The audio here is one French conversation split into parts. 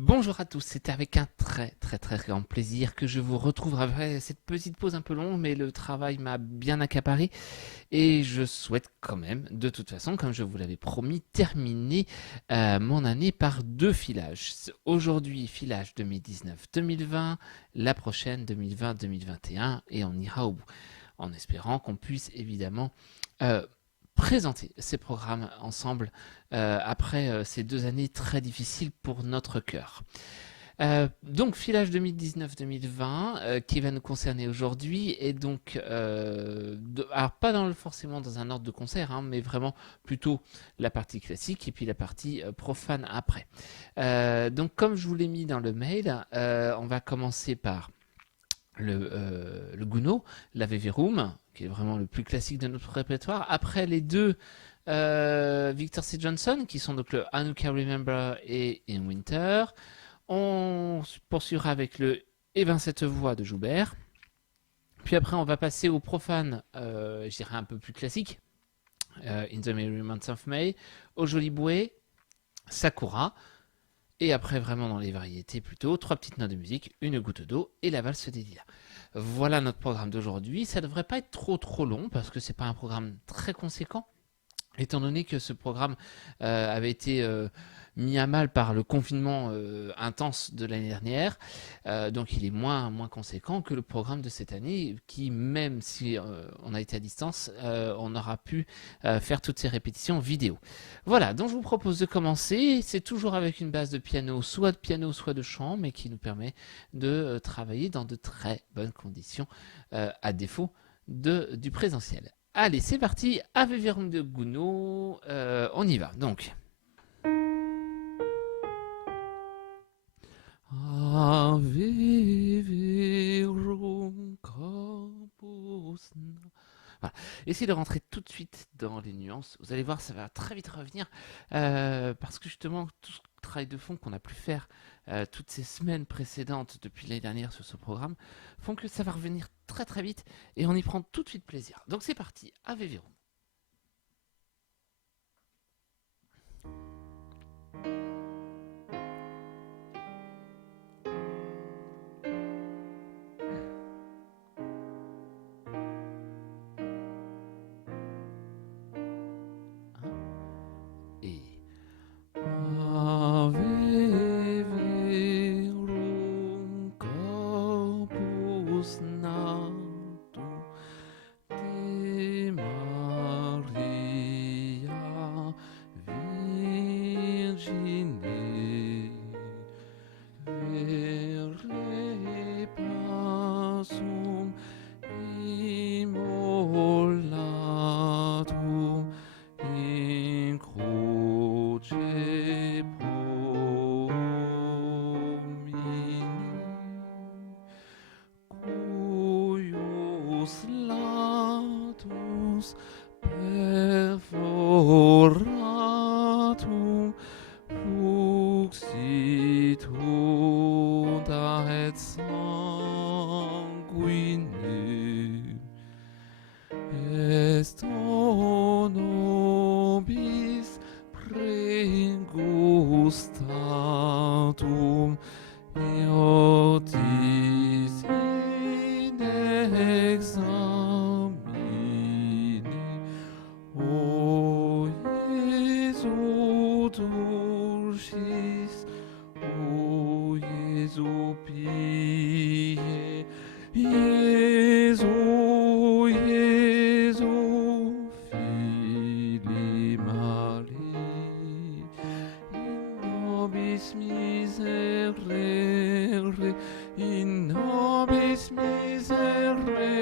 Bonjour à tous, c'est avec un très grand plaisir que je vous retrouve après cette petite pause un peu longue, mais le travail m'a bien accaparé et je souhaite quand même, de toute façon, comme je vous l'avais promis, terminer mon année par deux filages. Aujourd'hui, filage 2019-2020, la prochaine 2020-2021 et on ira au bout, en espérant qu'on puisse évidemment euh, présenter ces programmes ensemble après ces 2 années très difficiles pour notre cœur. Donc, filage 2019-2020 qui va nous concerner aujourd'hui et donc, alors pas forcément dans un ordre de concert, hein, mais vraiment plutôt la partie classique et puis la partie profane après. Donc, comme je vous l'ai mis dans le mail, on va commencer par le Gounod, la VV Room, qui est vraiment le plus classique de notre répertoire. Après les deux Victor C. Johnson, qui sont donc le I Who Can Remember et In Winter. On poursuivra avec le Et 27 voix de Joubert. Puis après, on va passer au profane, je dirais un peu plus classique, In the Merry Month of May, au Joli Bouet, Sakura. Et après, vraiment dans les variétés plutôt, trois petites notes de musique, une goutte d'eau et la valse des lilas. Voilà notre programme d'aujourd'hui. Ça ne devrait pas être trop long parce que c'est pas un programme très conséquent, étant donné que ce programme avait été mis à mal par le confinement intense de l'année dernière. Donc il est moins conséquent que le programme de cette année, qui même si on a été à distance, on aura pu faire toutes ces répétitions vidéo. Voilà, donc je vous propose de commencer. C'est toujours avec une base de piano, soit de chant, mais qui nous permet de travailler dans de très bonnes conditions, à défaut du présentiel. Allez, c'est parti, Ave Verum de Gounod, on y va. Donc, Ave Verum Corpus. Voilà. Essayez de rentrer tout de suite dans les nuances. Vous allez voir, ça va très vite revenir parce que justement, tout ce travail de fond qu'on a pu faire toutes ces semaines précédentes depuis l'année dernière sur ce programme font que ça va revenir très vite et on y prend tout de suite plaisir. Donc c'est parti, Ave Verum. Et Ave Verum Corpus Natum de Maria Virgine vere passum immolatum in croce promini, cuius latus perforatum fluxitur et sanguine est nobis pregustatum eotis in examine. O Jesu dulcis, o Jesu pie, Jesu Fili Marii, in nobis miserere, in nobis miserere,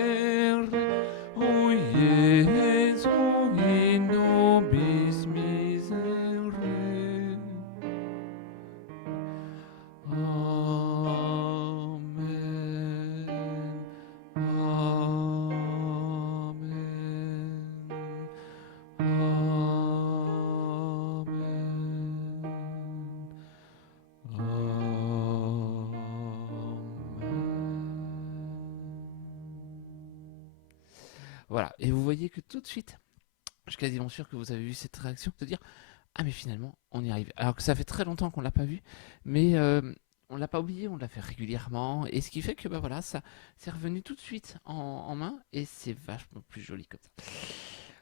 o Jesu in nobis miserere. Amen. Amen. Amen. Voilà, et vous voyez que tout de suite, je suis quasiment sûr que vous avez vu cette réaction, de dire Ah mais finalement, on y arrive. Alors que ça fait très longtemps qu'on l'a pas vu, mais on l'a pas oublié, on l'a fait régulièrement, et ce qui fait que bah voilà, ça c'est revenu tout de suite en main, et c'est vachement plus joli comme ça.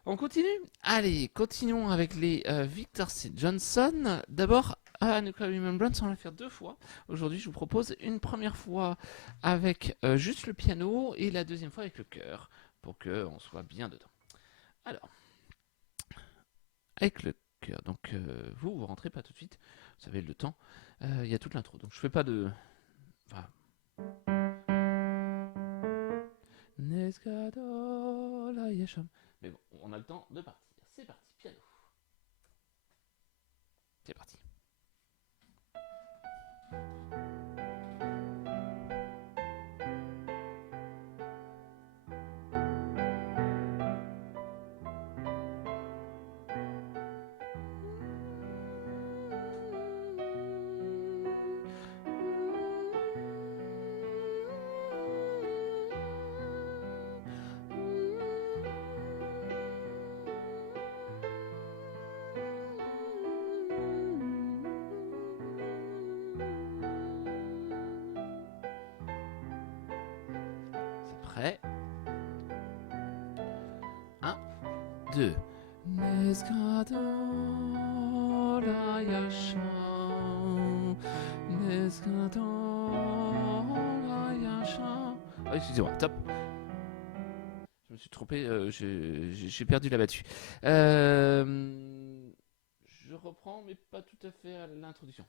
On continue. Allez, continuons avec les Victor C. Johnson. D'abord, à Nuclear Remembrance, on va faire deux fois. Aujourd'hui, je vous propose une première fois avec juste le piano et la deuxième fois avec le chœur, pour qu'on soit bien dedans. Alors, avec le chœur. Donc, vous rentrez pas tout de suite. Vous avez le temps. Il y a toute l'intro. Donc, je fais pas de. Enfin. Mais bon, on a le temps de partir. C'est parti, piano. C'est parti. C'est prêt. 1, 2. Oh, excusez-moi, top. Je me suis trompé, j'ai perdu la battue. Je reprends, mais pas tout à fait à l'introduction.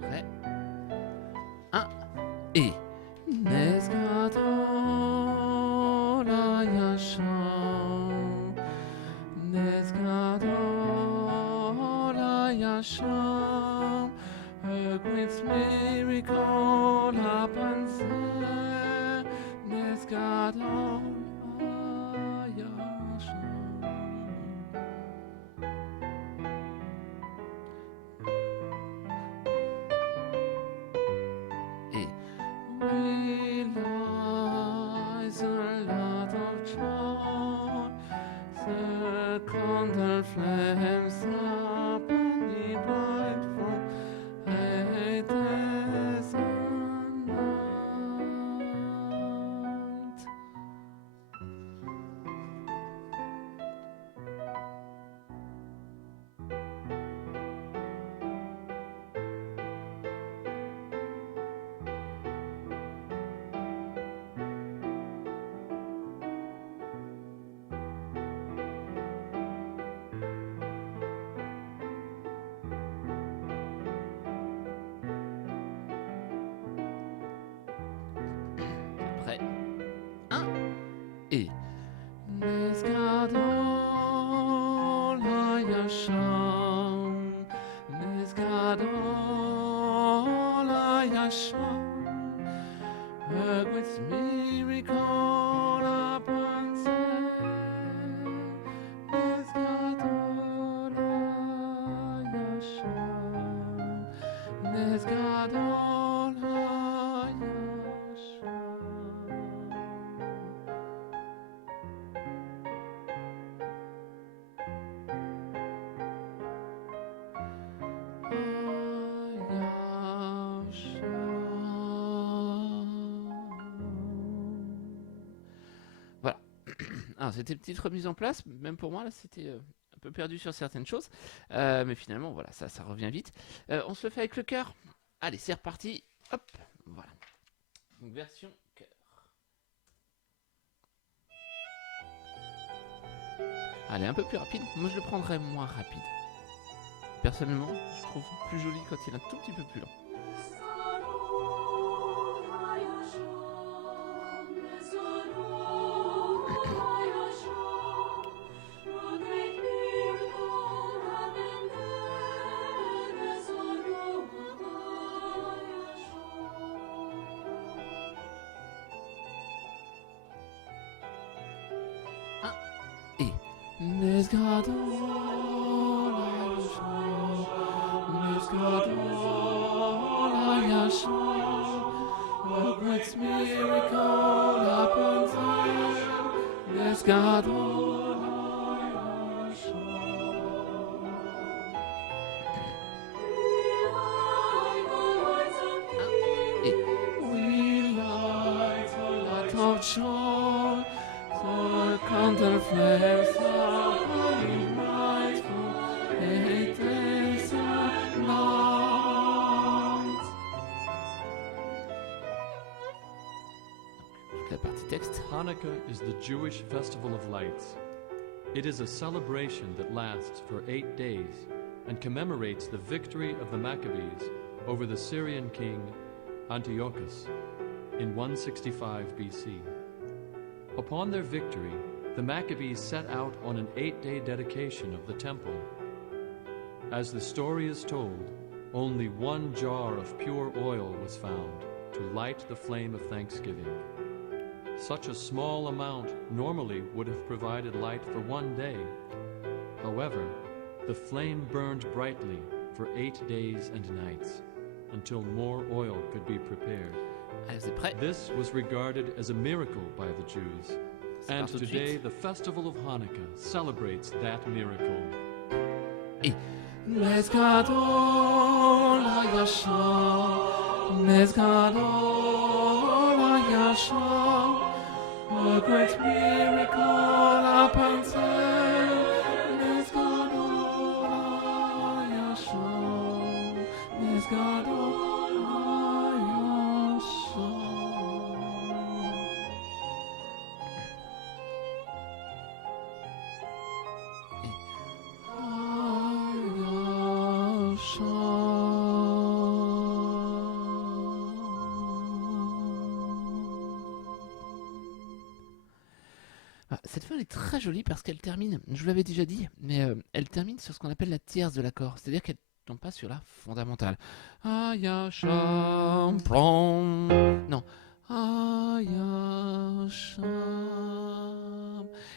Prêt. 1 et et realize a lot of joy. The candle flames up and bright for 8 days and night. Prêt. 1 et voilà. Alors, c'était une petite remise en place, même pour moi, là, c'était un peu perdu sur certaines choses. Mais finalement, voilà, ça revient vite. On se le fait avec le cœur. Allez, c'est reparti. Hop, voilà. Donc, version cœur. Allez, un peu plus rapide. Moi, je le prendrais moins rapide. Personnellement, je trouve plus joli quand il est un tout petit peu plus lent. A great miracle happens here. Bless God, all I We light a light of joy. The candle flares are burning bright for 8 days and nights. La partie texte. Hanukkah is the Jewish festival of lights. It is a celebration that lasts for 8 days and commemorates the victory of the Maccabees over the Syrian king Antiochus in 165 BC. Upon their victory, the Maccabees set out on an 8-day dedication of the temple. As the story is told, only one jar of pure oil was found to light the flame of thanksgiving. Such a small amount normally would have provided light for 1 day. However, the flame burned brightly for 8 days and nights until more oil could be prepared. This was regarded as a miracle by the Jews. And today, the festival of Hanukkah celebrates that miracle. Bless God, all Hayasham. Bless God, all Hayasham. A great miracle happens here. Bless God, all Hayasham. Bless God, all Hayasham. Cette fin elle est très jolie parce qu'elle termine, je vous l'avais déjà dit, mais elle termine sur ce qu'on appelle la tierce de l'accord, c'est-à-dire qu'elle ne tombe pas sur la fondamentale. Ayasham, prom. Non. Ayasham.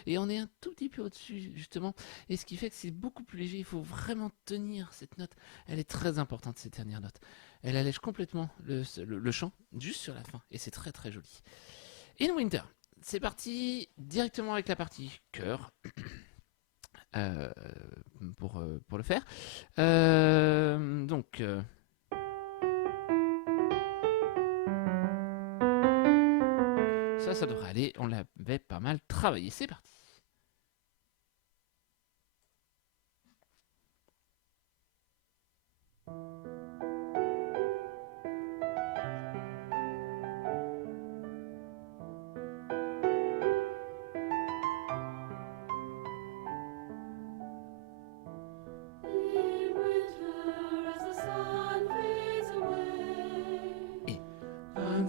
Et on est un tout petit peu au-dessus, justement. Et ce qui fait que c'est beaucoup plus léger. Il faut vraiment tenir cette note. Elle est très importante, cette dernière note. Elle allège complètement le chant, juste sur la fin. Et c'est très très joli. In Winter. C'est parti directement avec la partie chœur pour le faire. Donc, ça devrait aller. On l'avait pas mal travaillé. C'est parti.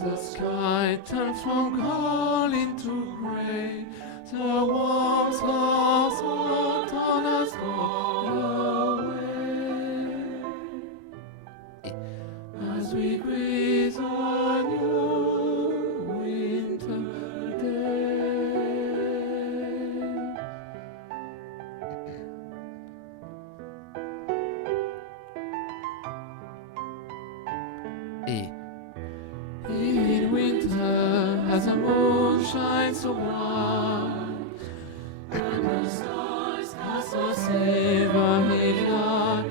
The sky turns from gold into grey. The warm clouds of dawn has gone away. As we greet a new winter day. In winter, as the moon shines so bright, and the stars cast so silvery light,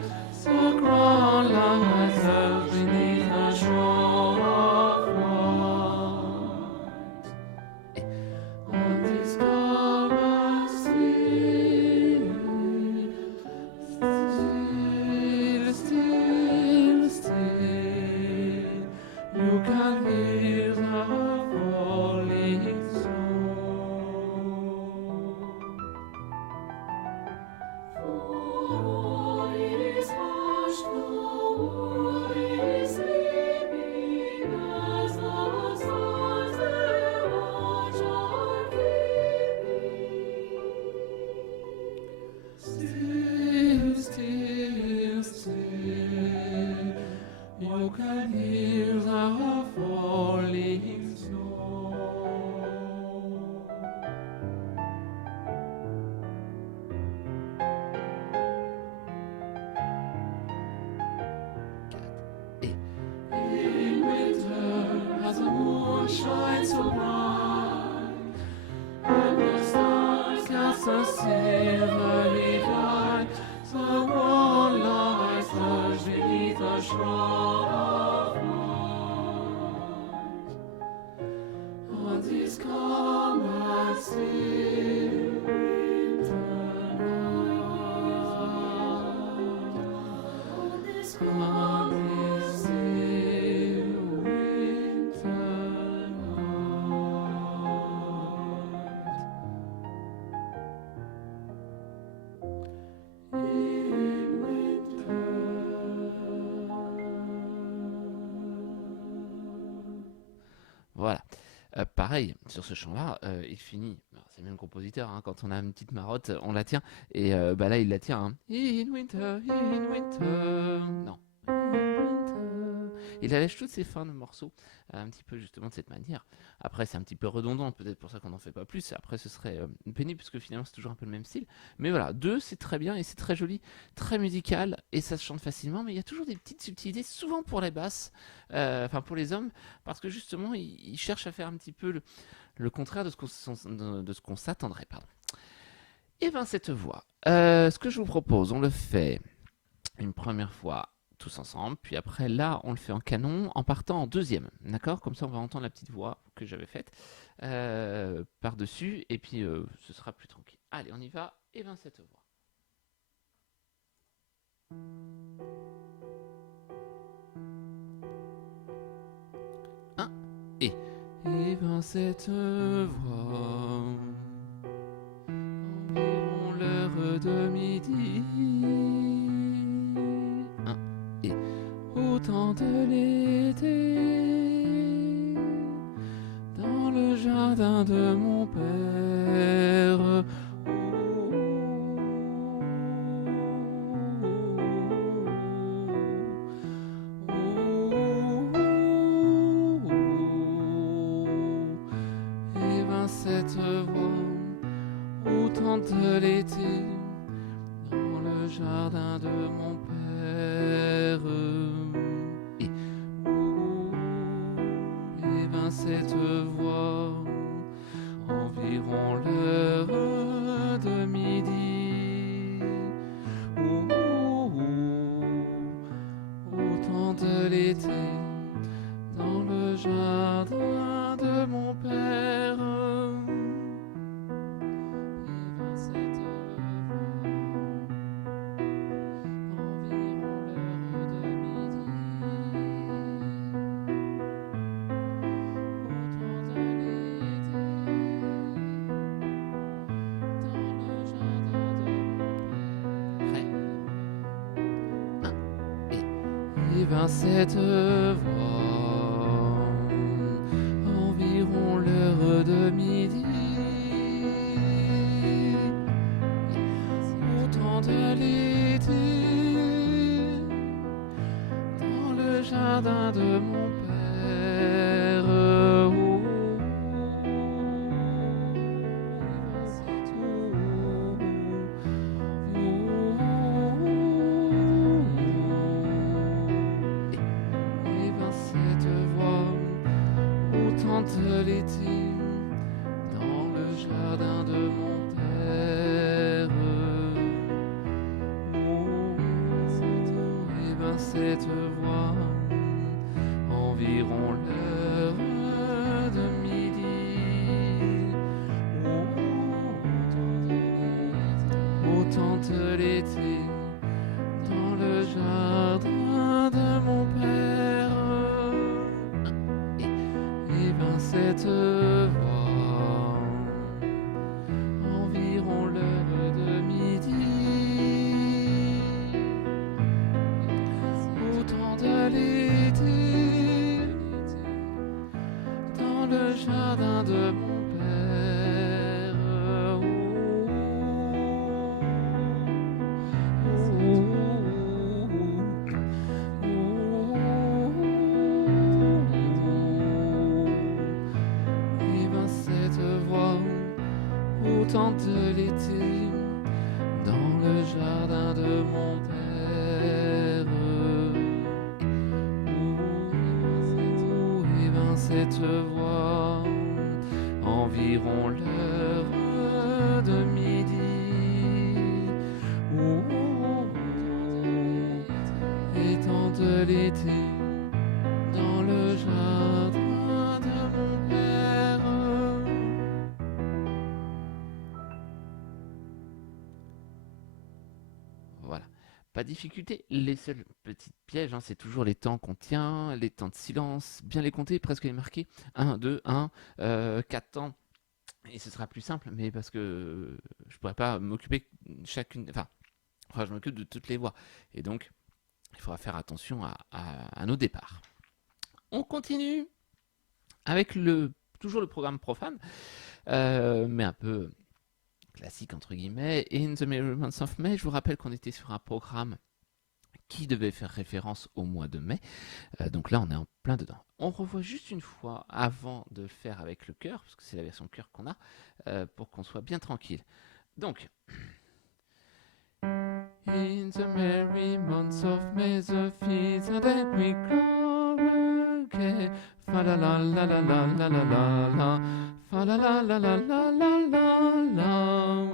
the ground lies us beneath a shore of white. On this calm still, you can hear the falling snow. For all is hushed, the world is sleeping, as the stars their watch are keeping. Still, still, still, you can hear the falling. is calm and still, winter night. This calm is still, winter night. In winter. Voilà. Pareil, sur ce chant-là, il finit. Alors, c'est le même compositeur, hein, quand on a une petite marotte, on la tient. Et bah là, il la tient. Hein. In winter, Non. In winter. Il allège toutes ses fins de morceaux, un petit peu justement de cette manière. Après, c'est un petit peu redondant, peut-être pour ça qu'on n'en fait pas plus. Après, ce serait pénible, parce que finalement, c'est toujours un peu le même style. Mais voilà, 2, c'est très bien, et c'est très joli, très musical, et ça se chante facilement. Mais il y a toujours des petites subtilités, souvent pour les basses, enfin pour les hommes, parce que justement, ils cherchent à faire un petit peu le contraire de ce qu'on s'attendrait. Pardon. Et bien, cette voix, ce que je vous propose, on le fait une première fois tous ensemble, puis après là on le fait en canon en partant en deuxième, d'accord? Comme ça on va entendre la petite voix que j'avais faite par-dessus, et puis ce sera plus tranquille. Allez, on y va, et ben cette voix. Un, et ben cette voix, environ l'heure de midi, au temps de l'été, dans le jardin de mon père. Et ben cette voix, au temps de l'été, dans le jardin de mon père. Et ben cette voix, environ l'heure de midi, au temps de l'été, dans le jardin de mon père. Et ben cette voix, environ l'heure de midi, et ben cette voix, environ l'heure de midi, au temps de l'été, dans le jardin de mon père. De l'été, dans le jardin de mon père. Et ben cette voix, environ l'heure de midi, au temps de l'été, dans le jardin de mon père. Et ben cette voix, environ l'heure de midi, au temps de l'été, dans le jardin de mon père. Au temps de l'été, dans le jardin de mon père. Et ben cette voix, environ l'heure de midi, et temps de l'été, dans le jardin de mon père. pas de difficulté. Les seuls petits pièges, c'est toujours les temps qu'on tient, les temps de silence, bien les compter, presque les marquer. 1, 2, 1, 4 temps. Et ce sera plus simple, mais parce que je pourrais pas m'occuper chacune. Enfin, je m'occupe de toutes les voix. Et donc, il faudra faire attention à nos départs. On continue avec toujours le programme profane, mais un peu classique entre guillemets. In the Merry Month of May, je vous rappelle qu'on était sur un programme qui devait faire référence au mois de mai. Donc là, on est en plein dedans. On revoit juste une fois avant de le faire avec le chœur, parce que c'est la version chœur qu'on a, pour qu'on soit bien tranquille. Donc, in the merry months of May, the feast and then we grow again. Fa la la la la la la la la la. Fa la la la la la la la la.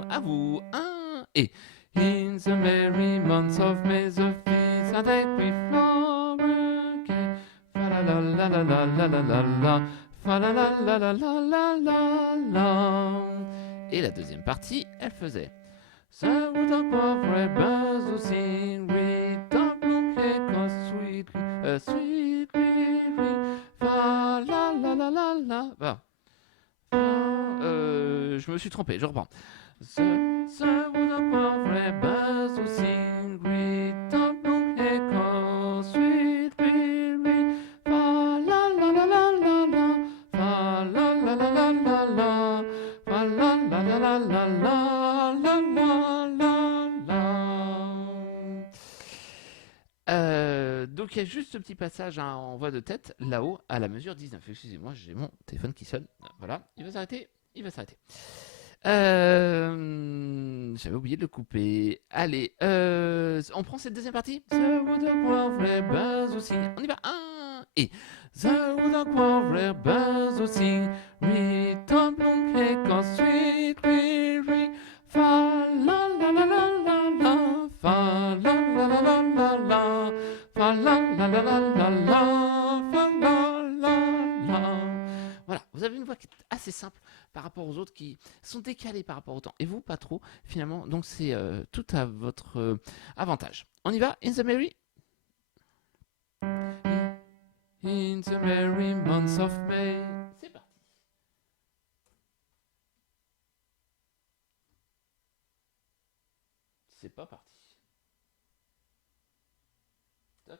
À vous, 1 et. In the merry months of May, the feast and then we flower again. Fa la la la la la la la la la. Fa la la la la la la la la. Et la deuxième partie, elle faisait. The woodland of red birds who sing, read the bloom sweet, sweetly, fa la la la la la. Bah. Je me suis trompé, je reprends. The woodland of red birds who sing, read the bloom sweetly, fa la la la la la la, fa la la la la la la, fa la la la la la la. Donc il y a juste ce petit passage en voix de tête là-haut à la mesure 19. Excusez-moi, j'ai mon téléphone qui sonne. Voilà, il va s'arrêter. J'avais oublié de le couper. Allez, on prend cette deuxième partie. On y va. 1 et The woodland warrior birds who sing, return bloom cake or sweet weary, fa la la la la la la, fa la la la la la la, fa la la la la la la, fa la la la. Voilà, vous avez une voix qui est assez simple par rapport aux autres qui sont décalés par rapport au temps. Et vous, pas trop, finalement. Donc c'est tout à votre avantage. On y va, In the Merry. In the merry months of May. C'est parti. C'est pas parti. Toc.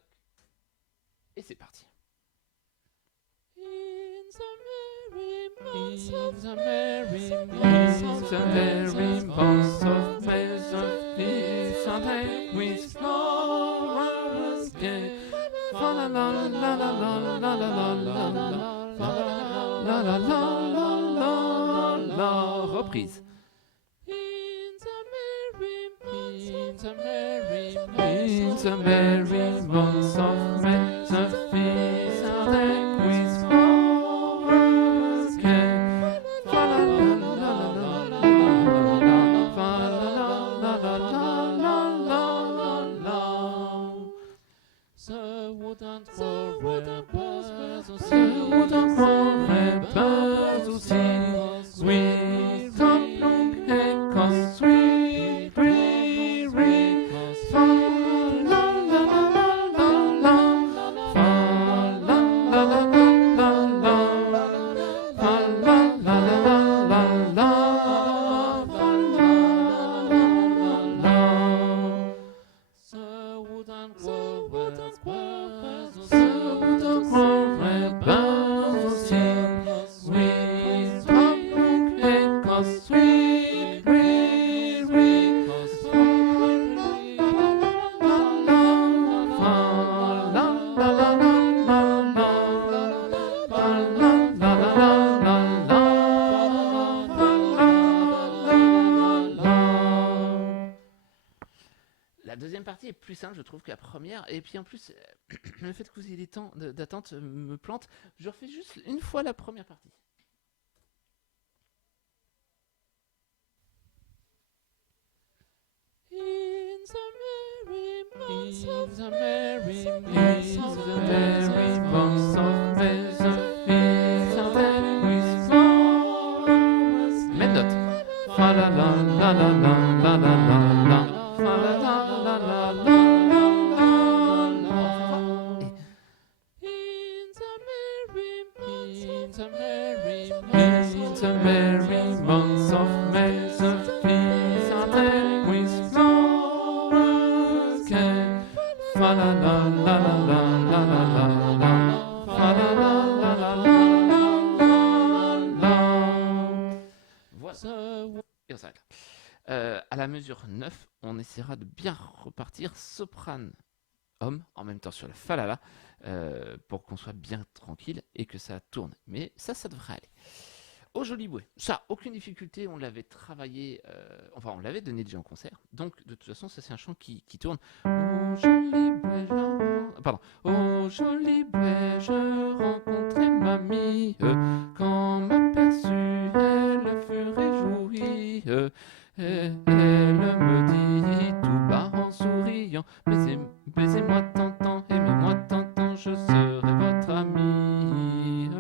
Et c'est parti. In the merry months of May, the feast and day with flowers gay. La la la la la la la la la la la la. Reprise. In the merry months of May, the feast and day with flowers gay. Fa la la la la la la, fa la la la la la la la. The wooden birds who sing, sweet some long echo, sweet weary, fa la la la la la, fa la la la la la, fa la la la la la, fa la la la. The wooden birds La deuxième partie est plus simple, je trouve, que la première. Et puis en plus, le fait que vous ayez des temps d'attente me plante. Je refais juste une fois la première partie. In the merry months of May, the feast and day with flowers. Même note. Fa la la la la la la la la. Fa la la la la la. the merry months of May, the fields are decked with flowers gay. Fa la la la la la la la la la. Fa la la la la la la la. Voilà. Et on s'arrête là. À la mesure 9, on essaiera de bien repartir soprane homme en même temps sur le falala pour qu'on soit bien tranquille et que ça tourne. Mais ça devrait aller. Au Joli Bouet, ça, aucune difficulté, on l'avait travaillé, on l'avait donné déjà en concert. Donc de toute façon, ça c'est un chant qui tourne. Au Joli Bouet, au Joli Bouet, je rencontrai mamie. Quand m'aperçut, elle fut réjouie. Elle me dit tout bas en souriant, baisez-moi Tantan, aimez-moi Tantan, je serai votre ami.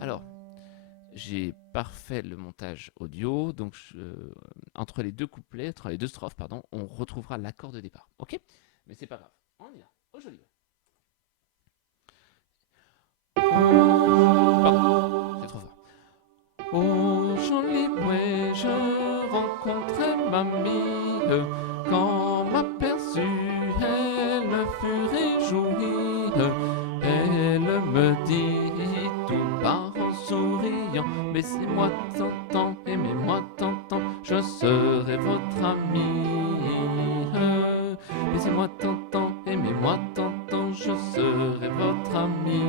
Alors, j'ai parfait le montage audio, donc entre les deux couplets, entre les deux strophes, pardon, on retrouvera l'accord de départ, ok? Mais c'est pas grave, on y va, au Joli Bouet. Pardon, c'est trop fort. Au Joli Bouet, je rencontrai mamie. Quand m'aperçut, elle fut réjouie. Elle me dit tout bas en souriant, baisez-moi Tantan, aimez-moi Tantan, je serai votre ami. Baisez-moi Tantan, aimez-moi Tantan, je serai votre ami.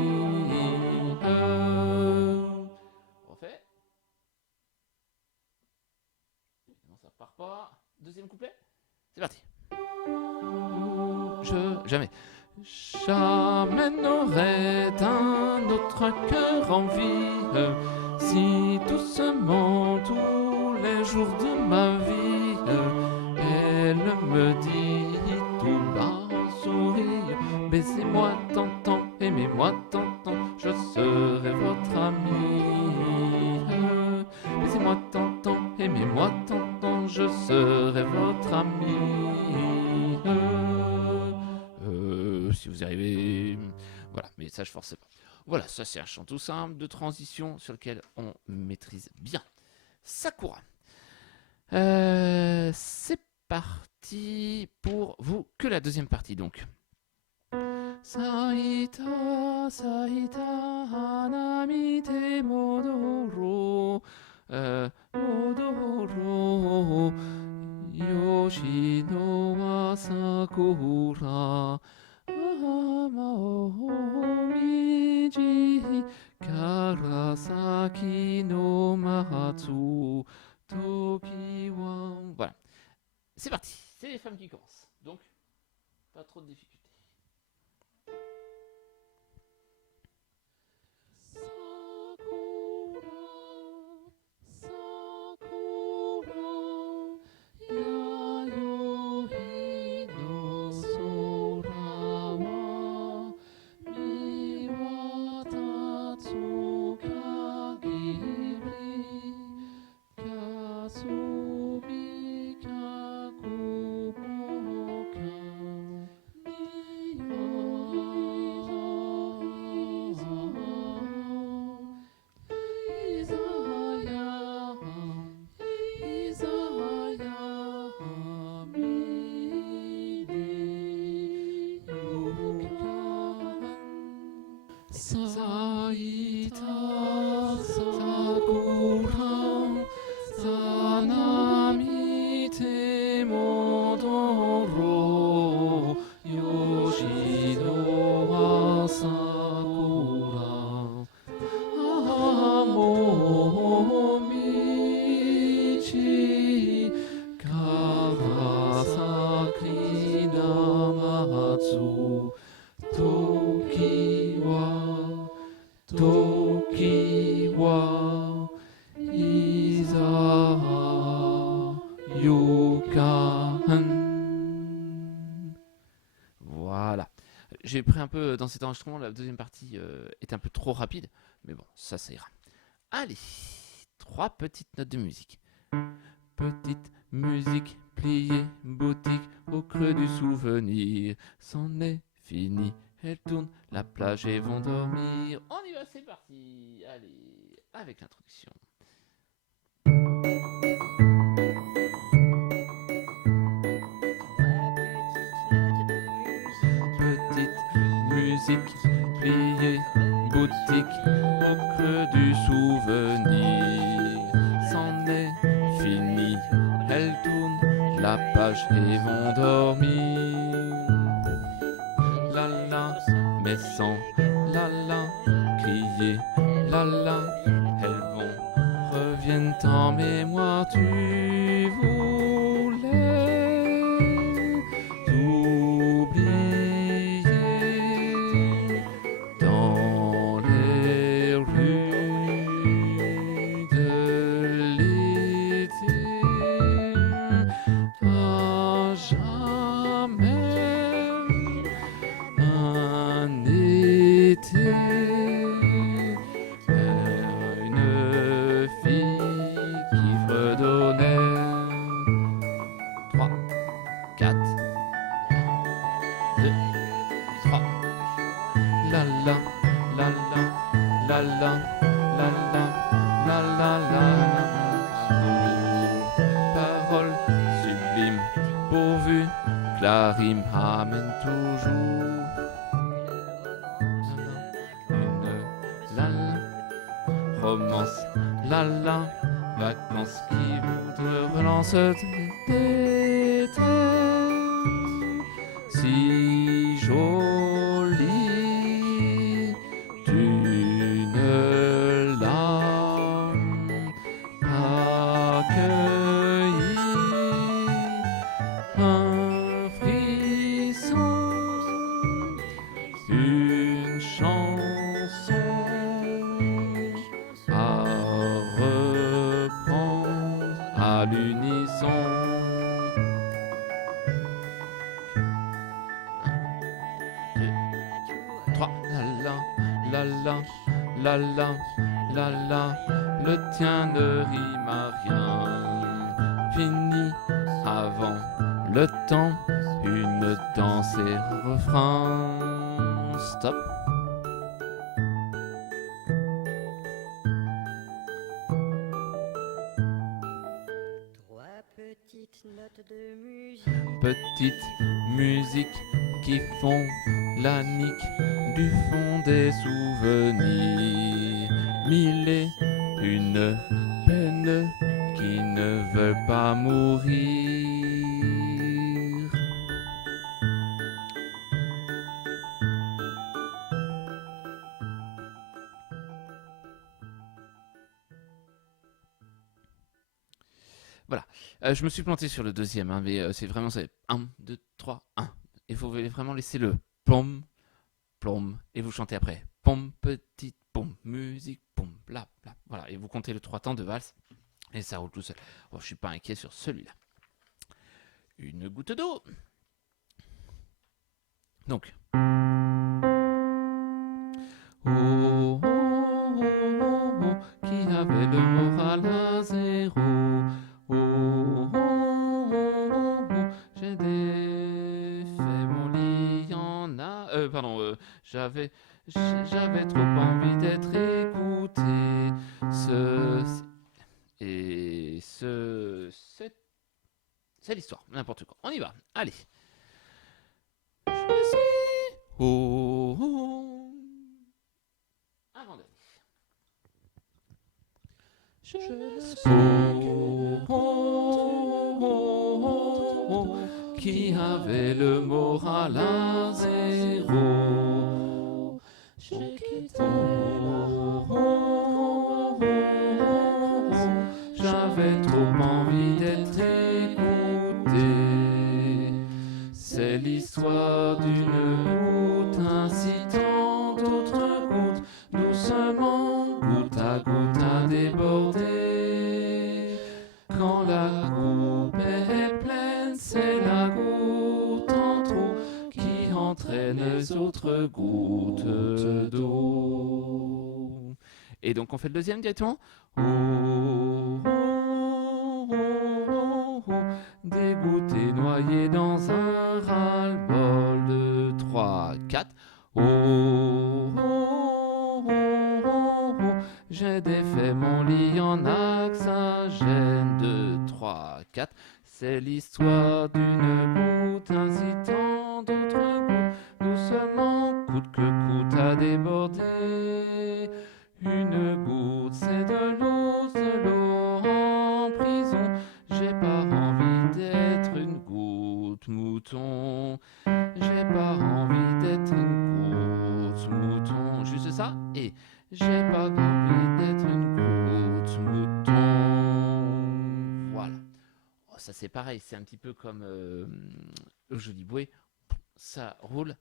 On fait. Non, ça part pas. Deuxième couplet. C'est parti. Jamais n'aurait un autre cœur en vie si doucement tous les jours de ma vie elle me dit tout bas en souriant, baisez-moi Tantan, aimez-moi Tantan, je serai votre ami. Baisez-moi Tantan, aimez-moi Tantan, je serai votre ami. Si vous arrivez, voilà, mais ça je force pas. Voilà, ça c'est un chant tout simple de transition sur lequel on maîtrise bien. Sakura. C'est parti pour vous que la deuxième partie donc. Saita, saita, hanami te modoro, modoro, yoshino wa sakura. Miji Karasaki no Mahatsu Toki wa... Voilà. C'est parti. C'est les femmes qui commencent. Donc, pas trop de difficultés. Voilà. J'ai pris un peu dans cet enregistrement, la deuxième partie est un peu trop rapide, mais bon, ça ira. Allez, 3 petites notes de musique. Petite musique pliée, boutique, au creux du souvenir, c'en est fini, elles tournent la plage et vont dormir. On y va, c'est parti. Allez, avec l'introduction. Petite musique pliée, boutique au creux du souvenir. C'en est fini, elles tournent la page et vont dormir. La la, mais sans la la, crier la la, elles vont, reviennent en mémoire. Tu voulais t'oublier dans les rues de l'été, à jamais un été, une fille qui fredonnait. 3, 4, 2, 3. La la, la la, la la, la la, la la la. Parole sublime, pourvu que la rime amène toujours. Une la la, romance, la la, vacances qui voudrait relance d'été. Si jolie, d'une larme accueillie, un frisson, une chanson à reprendre à l'unisson. 3, la la, la la, la la, la la, le tien ne rime à rien. Fini avant le temps, une danse et refrain. Stop. Trois petites notes de musique. Petites musiques qui font la nique du fond des souvenirs. Mille et une peines qui ne veulent pas mourir. Voilà. Je me suis planté sur le deuxième, hein, mais c'est vraiment 1, 2, 3, 1. Il faut vraiment laisser le plom, plom, et vous chantez après. Pom, petite, pom, musique, pom, bla, bla. Voilà, et vous comptez le 3 temps de valse, et ça roule tout seul. Oh, je suis pas inquiet sur celui-là. Une goutte d'eau. Donc. Oh, oh, oh, oh, oh, qui avait le moral à zéro. Oh, oh, oh, oh, oh, j'ai défait mon lit en a... j'avais trop envie d'être écouté. C'est l'histoire, n'importe quoi. On y va, allez. Je suis... Oh, oh, oh. Avant-dernier. Je suis... Oh, oh, oh, oh, oh, qui avait le moral à zéro. J'ai quitté j'avais trop envie d'être écouté. C'est l'histoire d'une goutte incitant d'autres gouttes, doucement, goutte à déborder. Quand la coupe est pleine, c'est la goutte en trop qui entraîne les autres gouttes d'eau. Et donc on fait le deuxième directement. Oh, oh, oh, oh, oh, dégoûté, noyé dans un ras-le-bol de 3, 4. j'ai défait mon lit en oxygène. 2, 3, 4. C'est l'histoire d'une goutte incitant d'autres gouttes, doucement, coûte que coûte à déborder. Une goutte, c'est de l'eau en prison. J'ai pas envie d'être une goutte mouton. J'ai pas envie d'être une goutte mouton. Juste ça. Et j'ai pas envie d'être une goutte mouton. Voilà. Oh, ça c'est pareil. C'est un petit peu comme le joli bouet. Ça roule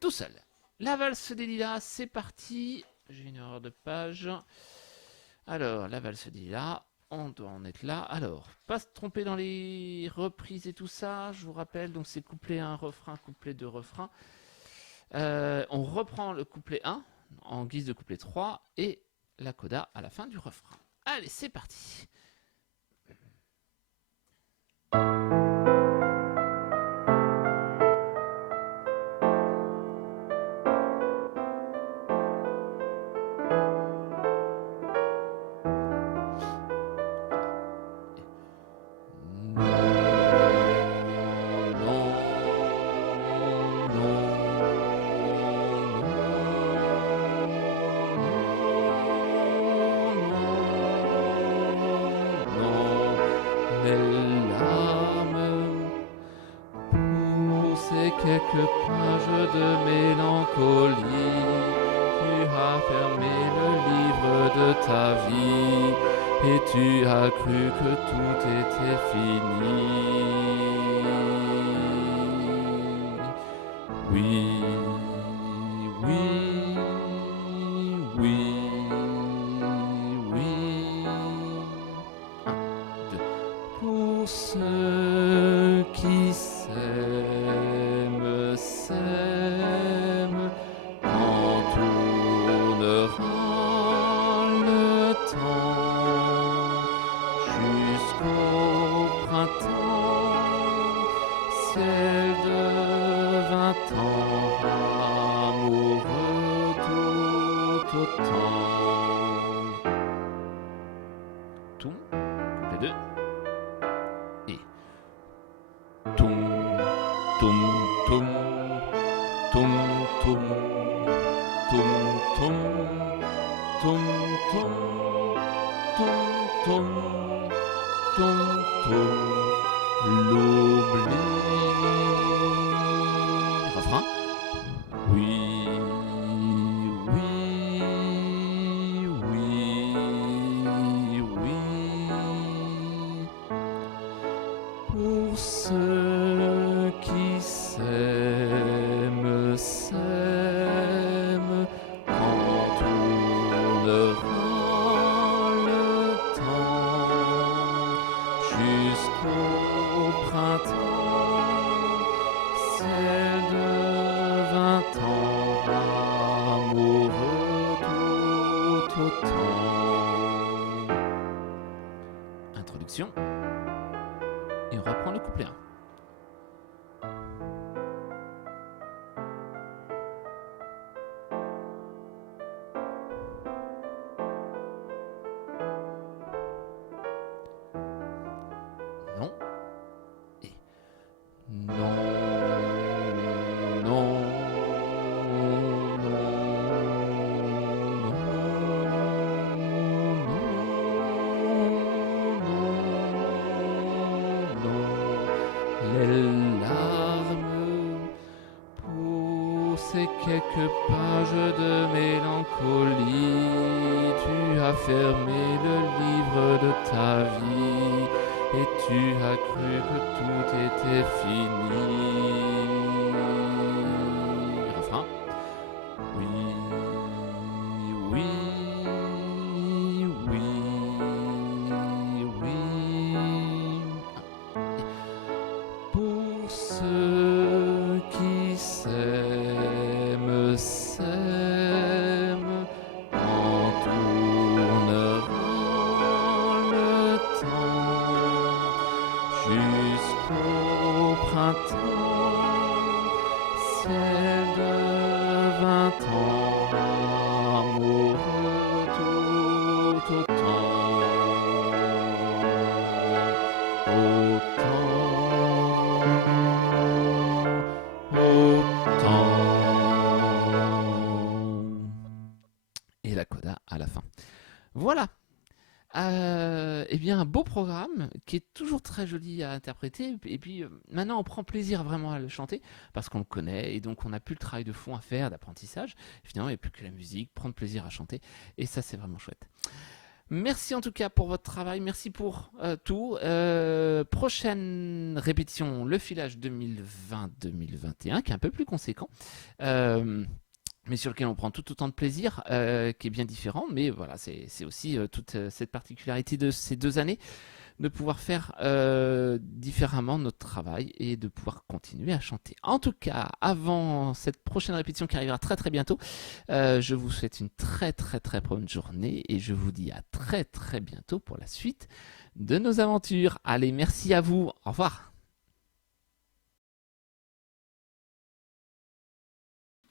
tout seul. La valse des lilas, c'est parti. J'ai une erreur de page. Alors, la valse des lilas. On doit en être là. Alors, pas se tromper dans les reprises et tout ça. Je vous rappelle, donc c'est couplet 1, refrain, couplet 2, refrain. On reprend le couplet 1 en guise de couplet 3 et la coda à la fin du refrain. Allez, c'est parti. Quelques pages de mélancolie, tu as fermé le livre de ta vie et tu as cru que tout était fini. Oui, oui, oui, oui. 1, 2. Pour ceux qui s'aiment, quand tournera le temps jusqu'au printemps, ciel de 20 ans, amoureux tout autant. Toum, couplet 2 et toum, toum, toum. Tum tum tum tum tum tum tum tum tum tum l'oubli. Refrain. Oui, oui, oui, oui. Pour ceux qui s'aiment, quand tournera le temps jusqu'au printemps, ciel de 20 ans, amoureux tout autant. Introduction. Et on reprend le couplet 1. Non. Et non, non, les larmes pour ces quelques pages de mélancolie, tu as fermé le livre de ta vie et tu as cru que tout était fini. Refrain. Oui, oui, oui, oui. Pour ceux qui s'aiment, quand tournera le temps jusqu'au printemps, Eh bien, un beau programme qui est toujours très joli à interpréter. Et puis maintenant, on prend plaisir vraiment à le chanter parce qu'on le connaît et donc on n'a plus le travail de fond à faire, d'apprentissage. Finalement, il n'y a plus que la musique, prendre plaisir à chanter et ça, c'est vraiment chouette. Merci en tout cas pour votre travail, merci pour tout. Prochaine répétition, le filage 2020-2021, qui est un peu plus conséquent. Mais sur lequel on prend tout autant de plaisir, qui est bien différent. Mais voilà, c'est aussi toute cette particularité de ces 2 années, de pouvoir faire différemment notre travail et de pouvoir continuer à chanter. En tout cas, avant cette prochaine répétition qui arrivera très très bientôt, je vous souhaite une très très très bonne journée et je vous dis à très très bientôt pour la suite de nos aventures. Allez, merci à vous, au revoir.